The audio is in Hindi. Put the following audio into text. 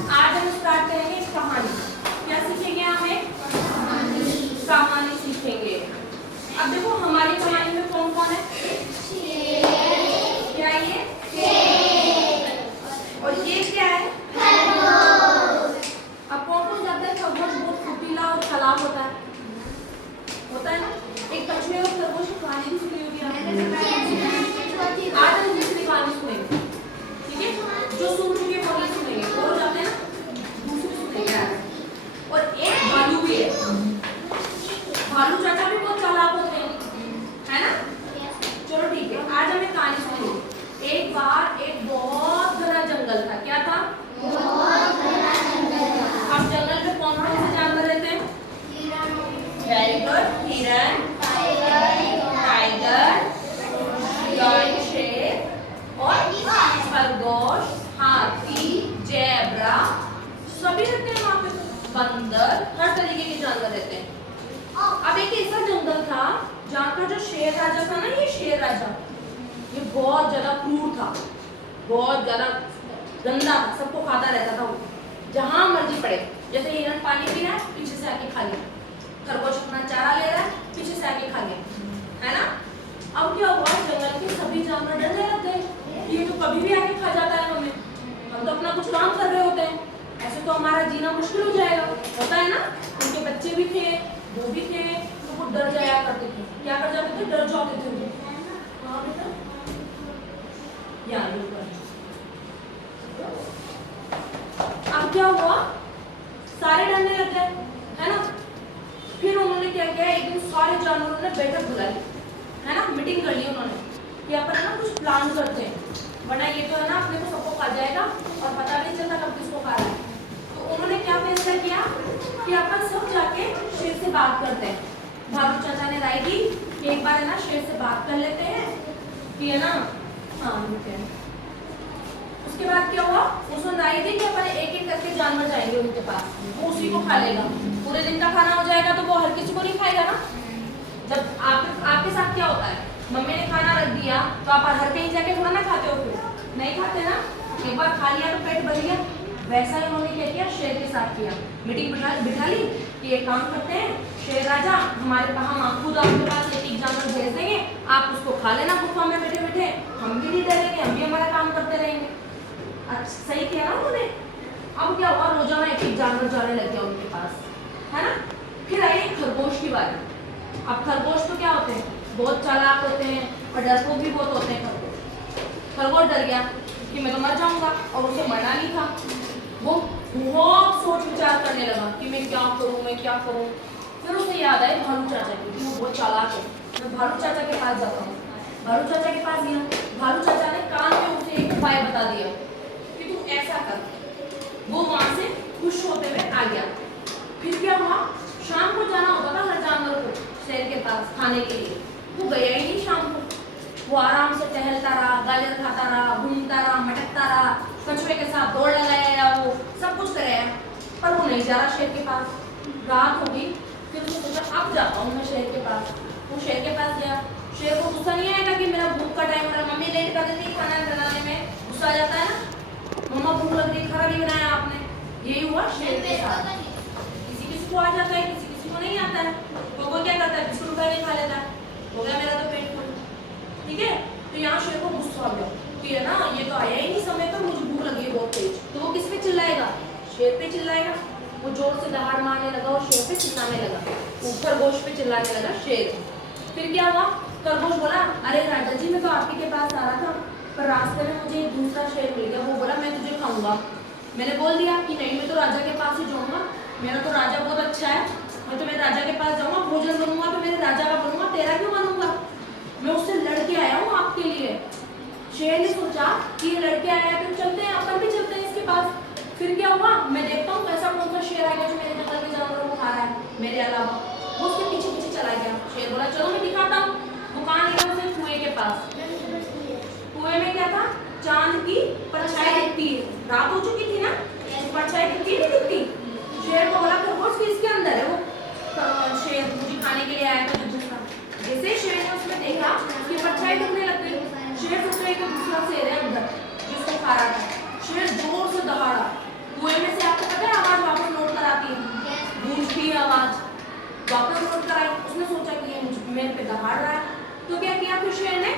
आज हम स्टार्ट करेंगे एक कहानी। क्या सीखेंगे? हम एक कहानी सीखेंगे। अब देखो हमारी कहानी में कौन कौन है? क्या ये? और ये क्या है? अब कौन कौन जाता है? खरगोश बहुत फुर्तीला और चालाक होता है ना। एक कछुए और खरगोश की कहानी भी सुनी होगी आपने। आज हम दूसरी कहानी सुनेंगे, ठीक है? जो सुन चुके वो नहीं सुनेंगे, वो हो जाते हैं ना, दूसरी सुनेंगे आज। और एक भालू भी है। भालू चाचा भी बहुत चालाक होते हैं, है ना? चलो ठीक है, आज हम एक कहानी सुनेंगे। एक बार एक बहुत घना जंगल था। क्या था? अब जंगल में कौन कौन से जानवर रहते हैं? Very good. हिरन, टाइगर, शेर और खरगोश, हाथी, जेब्रा सभी रहते हैं वहाँ पे। बंदर, हर तरीके के जानवर रहते हैं। अब एक ऐसा जंगल था जहाँ का जो शेर राजा था ना, ये शेर राजा, ये बहुत ज्यादा क्रूर था, बहुत ज्यादा गंदा था, सबको खाता रहता था वो। जहाँ मर्जी पड़े, जैसे हिरन पानी पी रहा है, पीछे से आके खा लिया। खरगोश अपना चारा ले रहा है, पीछे से आके खा लिया, है ना? अब क्या हुआ, जंगल के सभी जानवर डरने लग गए, ये तो कभी भी आके खा जाता है हमें, हम तो अपना कुछ काम कर रहे होते हैं, ऐसे तो हमारा जीना मुश्किल हो जाएगा। होता है ना, उनके बच्चे भी थे, वो भी थे, तो वो डर जाया करते थे। क्या कर जाते थे? डर जाते थे वो। हाँ बेटा, याद होगा। अब क्या हुआ, सारे डरने लग गए, है ना? फिर उन्होंने क्या किया, एक दिन सारे जानवरों ने बैठक बुलाई, है ना, मीटिंग कर ली उन्होंने कि अपन ना कुछ प्लान करते हैं, वरना ये तो है ना अपने को सबको खा जाएगा और पता नहीं चलता कब किसको खा रहा है। तो उन्होंने क्या फैसला किया कि अपन सब जाके शेर से बात करते हैं। भालू चाचा ने राय दी कि एक बार है ना शेर से बात कर लेते हैं कि है ना, हाँ उसके बाद क्या हुआ, उसने राय दी कि अपन एक एक करके जानवर जाएंगे उनके पास, वो उसी को खा लेगा। पूरे दिन का खाना हो जाएगा तो वो हर किसी को नहीं खाएगा ना। जब आपके साथ क्या होता है, मम्मी ने खाना रख दिया तो आप हर कहीं जाके थोड़ा ना खाते हो, फिर नहीं खाते ना, एक बार खा लिया तो पेट भर गया। वैसा ही उन्होंने क्या किया, शेर के साथ किया। मीटिंग बिठा ली कि एक काम करते हैं, शेर राजा हमारे हम खुद आपके पास एक जानवर भेज देंगे, आप उसको खा लेना गुफा में बैठे बैठे, हम भी नहीं डरेंगे, हम भी हमारा काम करते रहेंगे। अच्छा, सही किया ना उन्होंने। अब क्या हुआ, रोजाना एक एक जानवर जाने लग गया उनके पास, है ना? फिर आई खरगोश की बारी। अब खरगोश तो क्या होते हैं, बहुत चालाक होते हैं और डरपोक भी बहुत होते हैं। खरगोश डर गया कि मैं तो मर जाऊंगा, और उसे मरना नहीं था। वो बहुत सोच विचार करने लगा कि मैं क्या करूं। फिर उसे याद आए भालू चाचा की, कि वो बहुत चालाक है, मैं भालू चाचा के पास जाता हूँ। भालू चाचा के पास गया, भालू चाचा ने कान में उसे एक उपाय बता दिया कि तू ऐसा कर। वो वहां से खुश होते हुए आ गया। फिर क्या हुआ, शाम को जाना होता था हर जानवर को शेर के पास खाने के लिए, वो गया ही नहीं शाम को। वो आराम से टहलता रहा, गाजर खाता रहा, घूमता रहा, मटकता रहा, कछुए के साथ दौड़ लगाया, वो सब कुछ कराया, पर वो नहीं जा रहा शेर के पास। रात हो गई, फिर उसने सोचा अब जाता हूँ मैं शेर के पास। वो शेर के पास गया। शेर को गुस्सा नहीं आएगा कि मेरा भूख का टाइम हो रहा है, मम्मी लेट कर देती खाना बनाने में, गुस्सा आ जाता है ना, मम्मा भूख लग रही, खाना नहीं बनाया आपने। यही हुआ शेर के साथ। किसी को आ जाता है, किसी को नहीं आता है, तो वो क्या करता है, बिस्कुट उठा के खा लेता है, हो गया मेरा तो पेट फुल, ठीक है? तो यहाँ शेर को गुस्सा आ गया कि है ना, ये तो आया ही नहीं समय पर, मुझे भूख लगी है बहुत तेज। तो वो किस पे चिल्लाएगा? शेर पे चिल्लाएगा। वो जोर से दहाड़ मारने लगा और शेर पे चिल्लाने लगा, खरगोश पे चिल्लाने लगा शेर। फिर क्या हुआ, खरगोश बोला, अरे राजा जी मैं तो आपके के पास आ रहा था, पर रास्ते में मुझे एक दूसरा शेर मिल गया, वो बोला मैं तुझे खाऊंगा। मैंने बोल दिया कि नहीं, मैं तो राजा के पास ही जाऊंगा, मेरा तो राजा बहुत अच्छा है, मैं तो मेरे राजा के पास जाऊंगा, भोजन बनूंगा तो मेरे राजा का बनूंगा, तेरा क्यों बनूंगा, मैं उससे लड़के आया हूँ आपके लिए। शेर ने सोचा कि ये लड़के आया है तो चलते हैं, अपन भी चलते हैं इसके पास। फिर क्या हुआ, मैं देखता हूँ ऐसा कौन सा शेर आएगा जो मेरे जंगल के जानवरों को खा रहा है मेरे अलावा। वो उसके पीछे पीछे चला गया। शेर बोला चलो मैं दिखाता हूँ। वो कहाँ ले गया उसे? कुएं के पास। कुएं में क्या था, चांद की परछाई दिखती है, रात हो चुकी थी ना, परछाई दिखती नहीं दिखती। शेर को बोला खरगोश किसके अंदर है? वो शेर मुझे खाने के लिए आया था दूसरा। जैसे शेर ने उसमें देखा, उसकी परछाई दिखने लग गई। शेर सोच रहा है कि दूसरा शेर है अंदर जिसको खा रहा था। शेर जोर से दहाड़ा, कुएं में हुई आवाज, वापस नोट कराई, उसने सोचा कि ये मुझे मेरे पे दहाड़ रहा है, तो क्या किया फिर शेर ने,